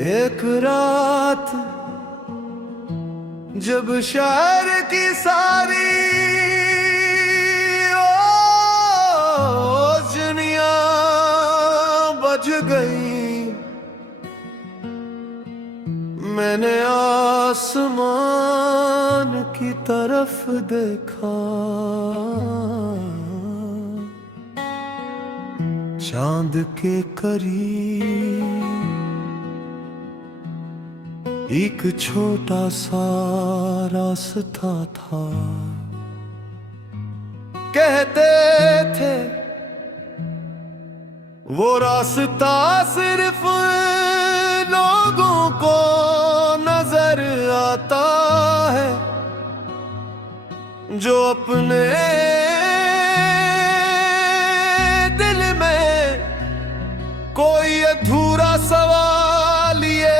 एक रात जब शहर की सारी रोशनियां बज गई, मैंने आसमान की तरफ देखा, चांद के करीब एक छोटा सा रास्ता था। कहते थे वो रास्ता सिर्फ लोगों को नजर आता है जो अपने दिल में कोई अधूरा सवाल लिए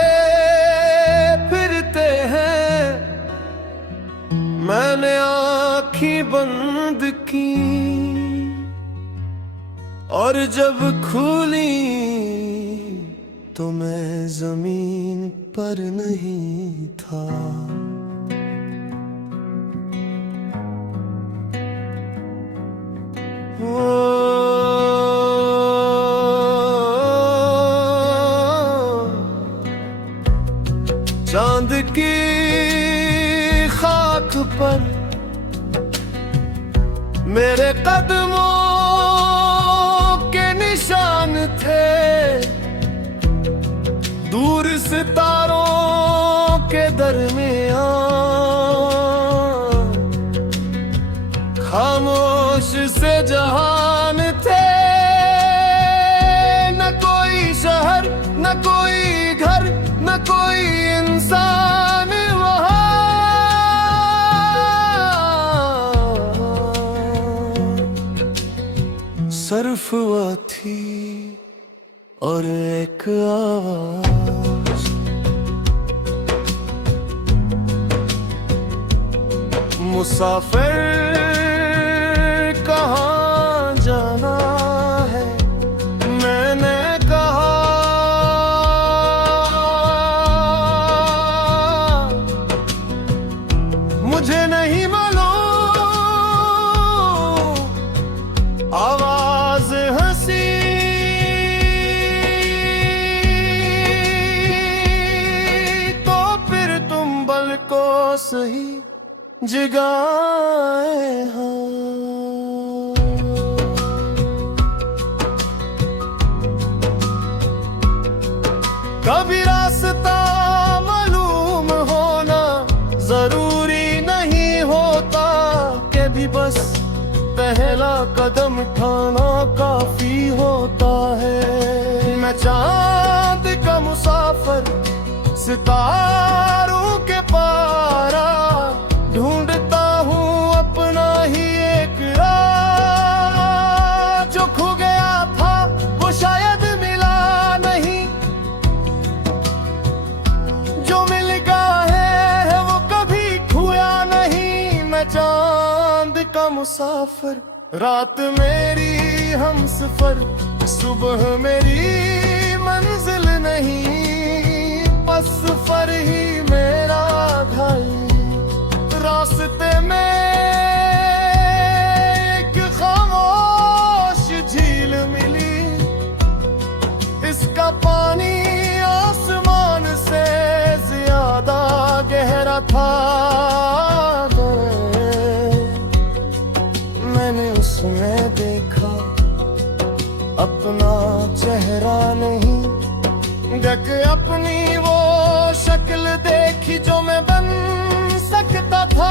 फिरते हैं। मैंने आँखें बंद की और जब खुली तो मैं जमीन पर नहीं था। चांद की खाक पर मेरे कदमों के निशान थे, दूर सितारों के दरमियान खामोश से जहान थे। न कोई शहर, न कोई घर, न कोई इंसान वहाँ, सिर्फ वो थी और एक आवाज, मुसाफिर कहाँ जाना है। मैंने कहा मुझे नहीं मालूम। आवाज हंसी तो फिर तुम बल को सही जगाए हाँ। कभी रास्ता मालूम होना जरूरी नहीं होता कि भी बस पहला कदम उठाना काफी होता है। मैं चांद का मुसाफिर सितारों के पारा ढूंढता हूँ अपना ही एक राह। जो खो गया था वो शायद मिला नहीं, जो मिल गया है वो कभी खोया नहीं। मैं चांद का मुसाफिर, रात मेरी हमसफर, सुबह मेरी मंजिल नहीं, बस सफर ही मेरा भाई। रास्ते में एक खामोश झील मिली, इसका पानी आसमान से ज्यादा गहरा था। मैंने उसमें देखा अपना चेहरा नहीं, देख अपनी वो शक्ल देखी जो मैं बन सकता था।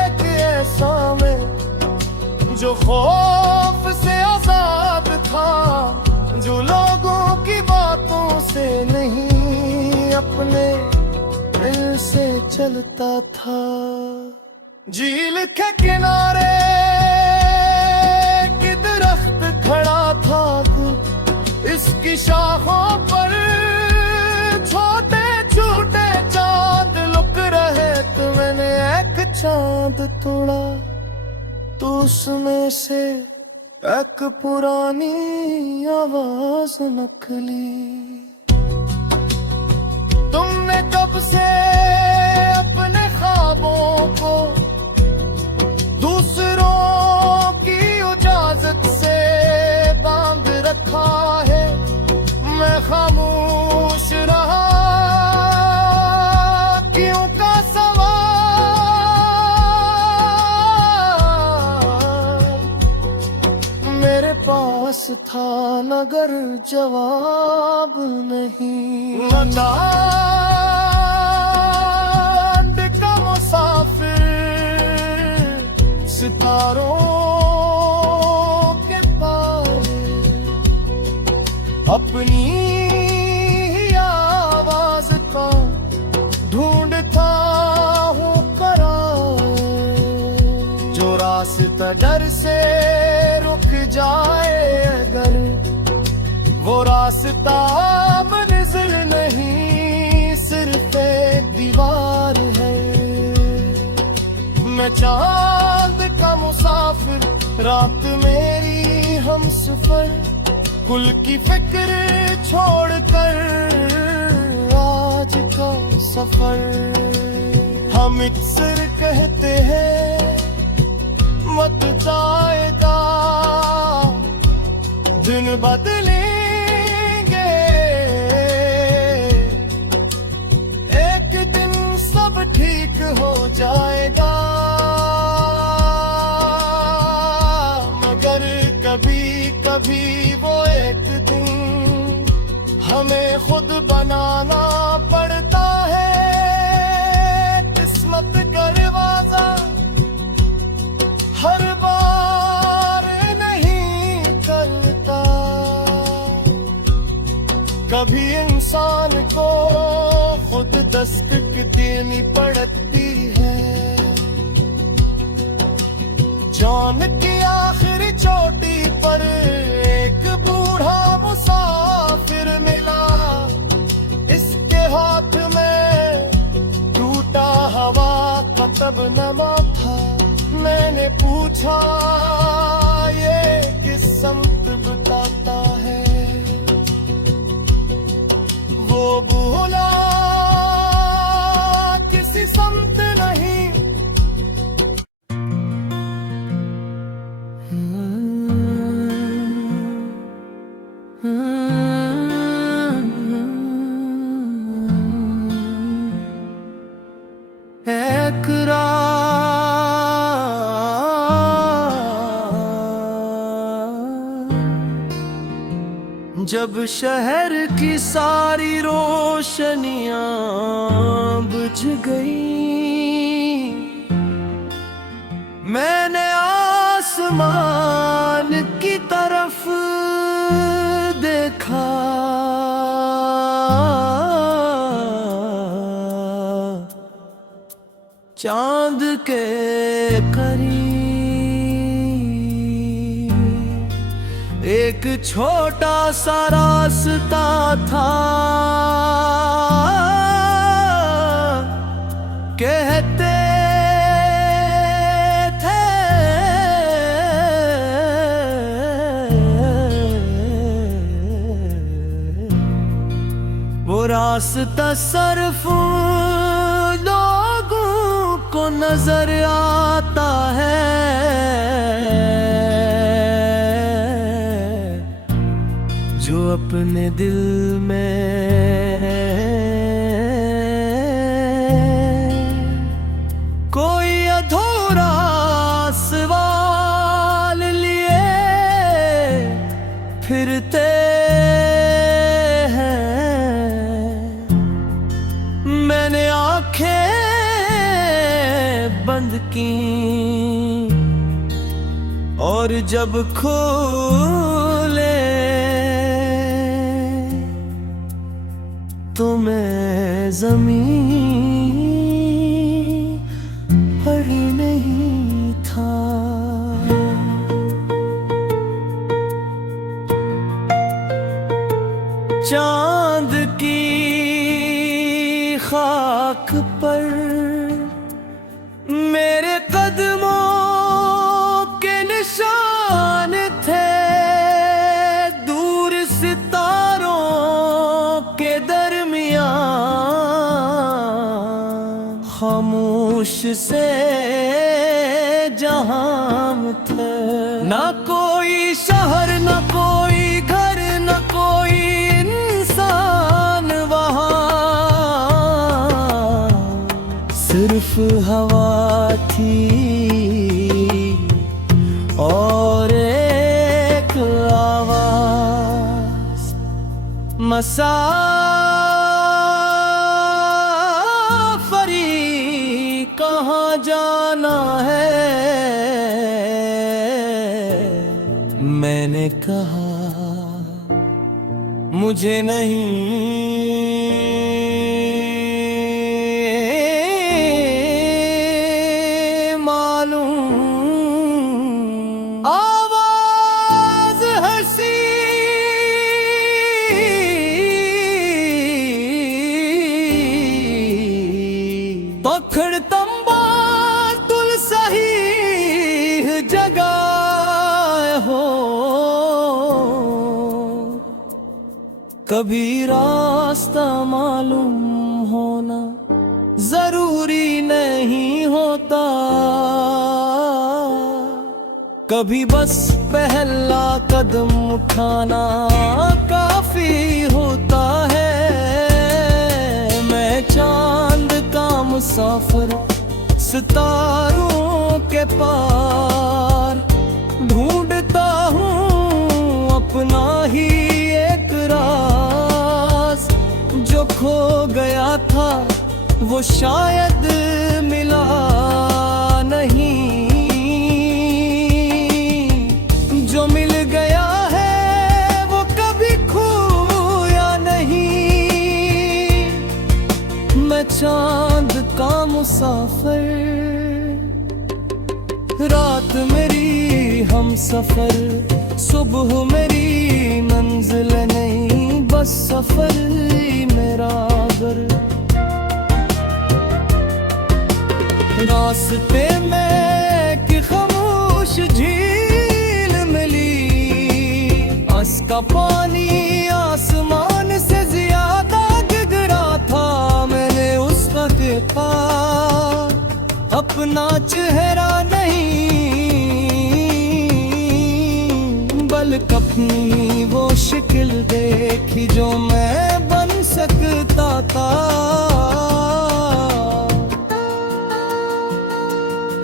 एक ऐसा मैं जो खौफ से आजाद था, जो लोगों की बातों से नहीं अपने दिल से चलता था। झील के किनारे की दरख्त खड़ा था तू, इसकी शाखों पर छोटे छोटे चांद लुक रहे। तो मैंने एक चांद तोड़ा तो उसमें से एक पुरानी आवाज नकली। तुमने कब से अपने ख्वाबों को दूसरों की इजाजत से बांध रखा है। मैं खामोश रहा क्यों का सवाल मेरे पास था मगर जवाब नहीं। चांद का मुसाफिर सितारों के पार अपनी ही आवाज का ढूंढता हूँ करार। जो रास्ता डर से रुक जाए अगर वो रास्ता मंजिल नहीं सिर्फ एक दीवार है। मैं चांद का मुसाफिर रात मेरी हम सफर कुल की फिक्र छोड़कर आज का सफर। हम अक्सर कहते हैं मत जाएगा दिन बदलेंगे एक दिन सब ठीक हो जाएगा। मगर कभी कभी वो एक दिन हमें खुद बनाना पड़ता है। किस्मत का दरवाजा हर बार नहीं करता। कभी इंसान को खुद दस्तक देनी पड़ती है। जान की आखिरी चोटी पर एक बूढ़ा मुसाफिर मिला। इसके हाथ में टूटा हवा का तबनमा था। मैंने पूछा ये किस समत बताता है। वो बोला किसी समत नहीं। एक जब शहर की सारी रोशनियां बुझ गई। मैंने आसमान की तरफ देखा। चांद के करीब एक छोटा सा रास्ता था। कहते थे वो रास्ता सिर्फ को नजर आता है जो अपने दिल में कोई अधूरा सवाल लिए फिरते हैं। मैंने आंखें बंद की और जब खोले तो मैं ज़मीन पर नहीं था। चांद की खाक पर मेरे कदमों के निशान थे। हम थे। ना कोई शहर ना कोई घर ना कोई इंसान वहाँ, सिर्फ हवा थी और एक आवाज, मुसाफिरी कहाँ जाना है। मैंने कहा मुझे नहीं मालूम। आवाज हंसी पकड़ तंबा तुल सही जगह हो। कभी रास्ता मालूम होना जरूरी नहीं होता, कभी बस पहला कदम उठाना काफी होता है। मैं चांद का मुसाफिर सितारों के पार, ढूंढता हूँ अपना ही एक राज। जो खो गया था वो शायद मिला नहीं, जो मिल गया है वो कभी खोया नहीं। मैं चांद का मुसाफिर, रात मेरी हम सफर, सुबह मेरी मंजिल नहीं, बस सफर मेरा घर। रास्ते में कि खामोश झील मिली, उसका पानी आसमान से ज्यादा गहरा था। मैंने उसका देखा अपना चेहरा नहीं, बल्कि अपनी वो शक्ल देखी जो मैं बन सकता था।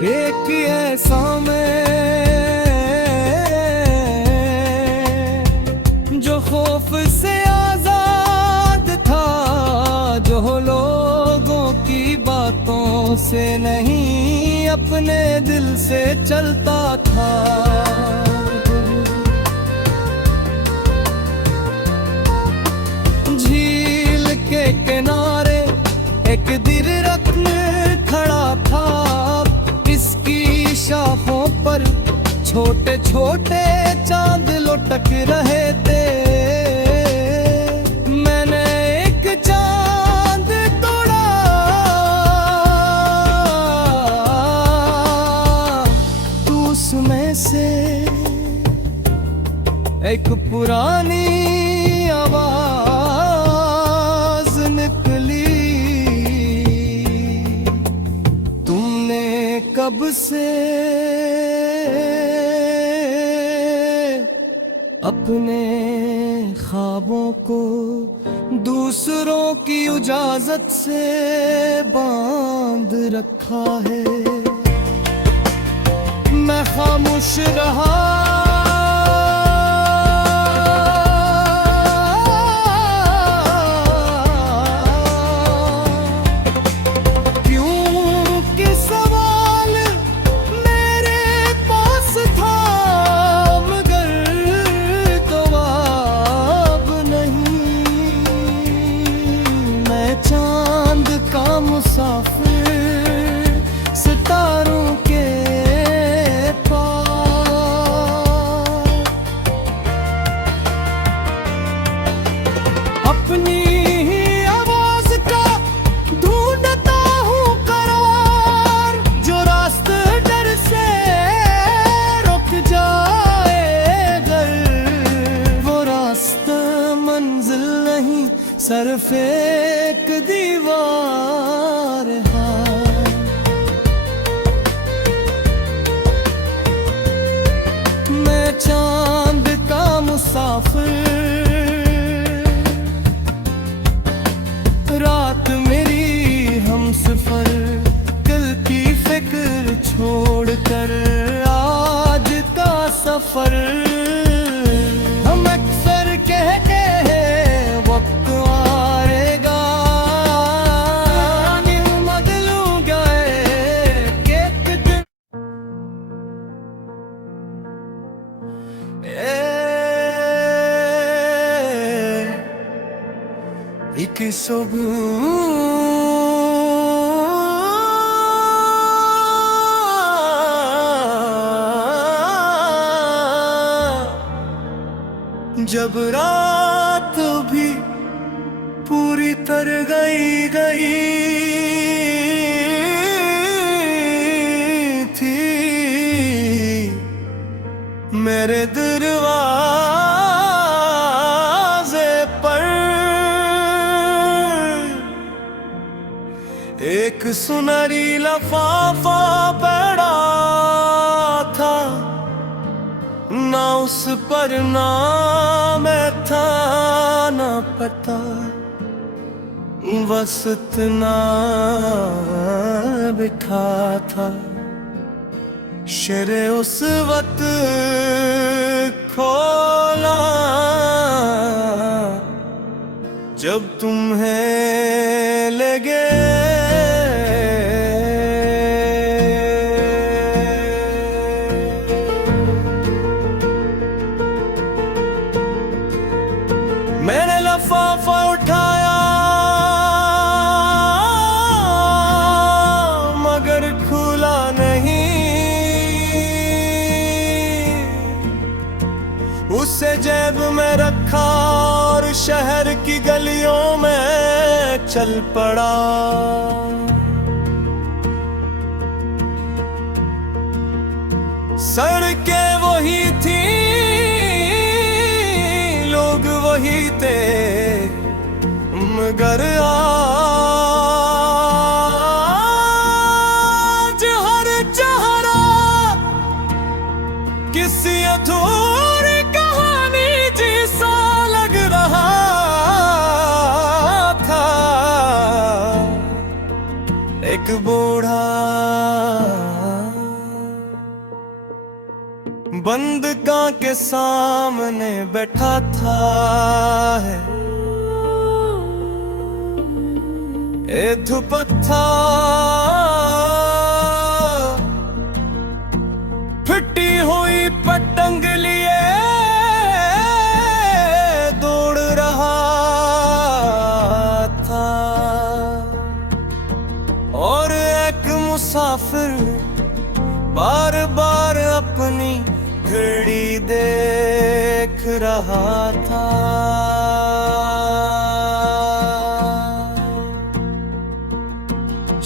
एक ऐसा मैं जो खौफ से आजाद था, जो लोगों की बातों से नहीं अपने दिल से चलता था। झील के किनारे एक दिल रत्न खड़ा था, इसकी शाखों पर छोटे छोटे चांद लुटक रहे थे। मैंने एक चांद तोड़ा तो उसमें से एक पुरानी आवाज निकली, तुमने कब से अपने ख्वाबों को दूसरों की इजाजत से बांध रखा है। मैं खामोश रहा, मुसाफिर सितारों के पार। सफर। हम अक्सर कहते हैं वक्त आएगा, बदलू गए के एक जब रात भी पूरी तरह गई थी, मेरे दरवाजे पर एक सुनहरी लफाफा पड़ा था, ना उस पर नाम था ना पता, बस इतना लिखा था। शेरे उस वक्त खोला जब तुम्हें लगे मैंने लफाफा उठाया मगर खुला नहीं, उसे जेब में रखा और शहर की गलियों में चल पड़ा। सड़कें वही थी, लोग वही थे, मगर आज हर चेहरा किसी अधूरी कहानी जैसा लग रहा था। एक बूढ़ा बंद कां के सामने बैठा था है, ए धुपत्था फटी हुई पतंग लिए दौड़ रहा था, और एक मुसाफिर बार बार अपनी घड़ी देख रहा था।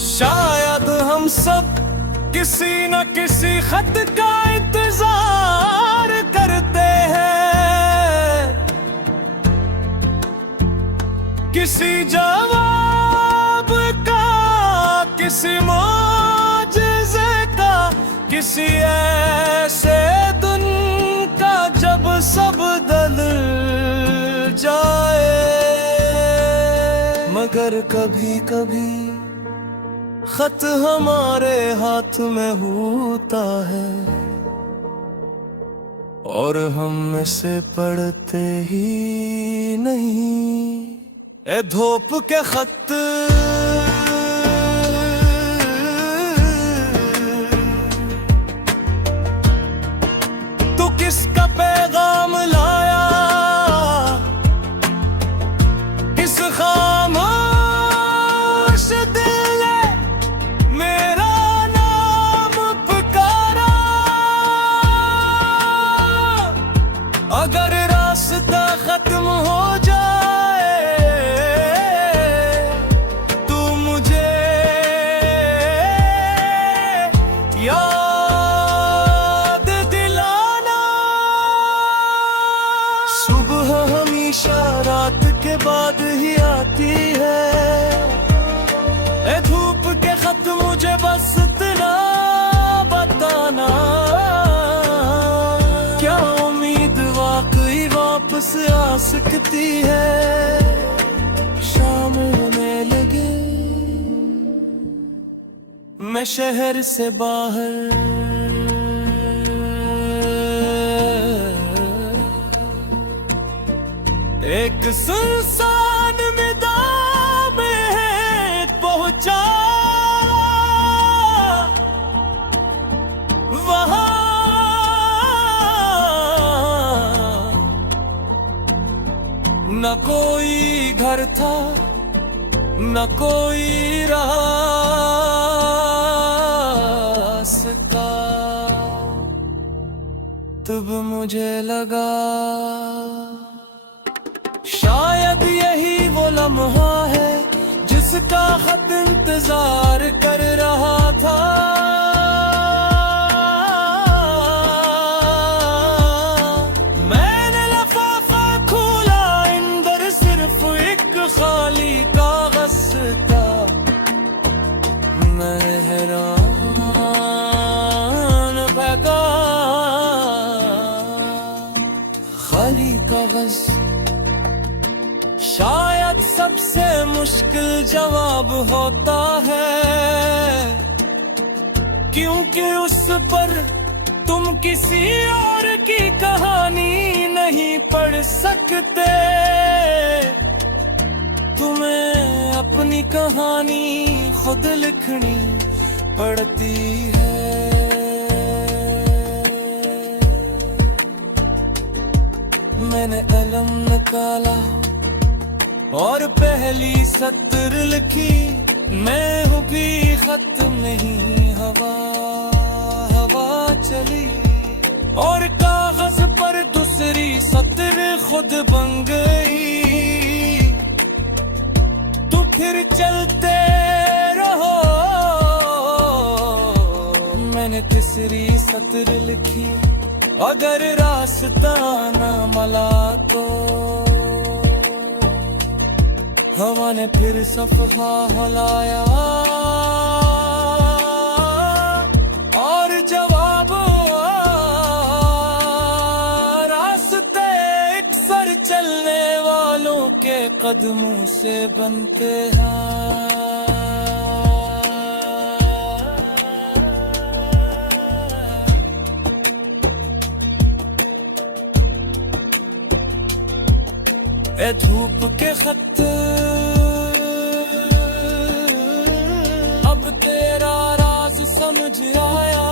शायद हम सब किसी न किसी खत का इंतजार करते हैं, किसी जवाब का, किसी मौजज़े का, किसी ऐसे दिन का जब सब बदल जाए। मगर कभी कभी खत हमारे हाथ में होता है और हम इसे पढ़ते ही नहीं। ए धोप के खत किसका पैगाम लाया, किस खामोश दिल ने मेरा नाम पुकारा। अगर रास्ता खत्म हो जाए तो मुझे रात के बाद ही आती है। ए धूप के खत मुझे बस इतना बताना, क्या उम्मीद वाकई वापस आ सकती है। शाम होने लगे, मैं शहर से बाहर एक सुनसान मैदान में पहुंचा, वहां न कोई घर था न कोई रास्ता। तब मुझे लगा शायद यही वो लम्हा है जिसका खत इंतजार कर रहा था। मैंने लिफाफा खोला, अंदर सिर्फ एक खाली कागज था। मैं हैरान बैठा, खाली कागज। शायद सबसे मुश्किल जवाब होता है, क्योंकि उस पर तुम किसी और की कहानी नहीं पढ़ सकते। तुम्हें अपनी कहानी खुद लिखनी पड़ती है। मैंने कलम निकाला और पहली सत्र लिखी। मैं हूँ भी खत्म नहीं, हवा हवा चली और कागज पर दूसरी सत्र खुद बन गई। तो फिर चलते रहो। मैंने तीसरी सत्र लिखी, अगर रास्ता न मिला तो। हवा ने फिर सफा हिलाया और जवाब रास्ते अक्सर चलने वालों के कदमों से बनते हैं। ए धूप के खत, अब तेरा राज समझ आया।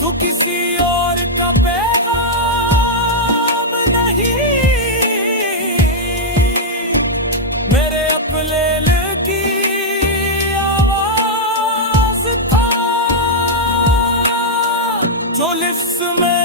तू किसी और का पैगाम नहीं, मेरे अपने की आवाज था जो लिफ्ट में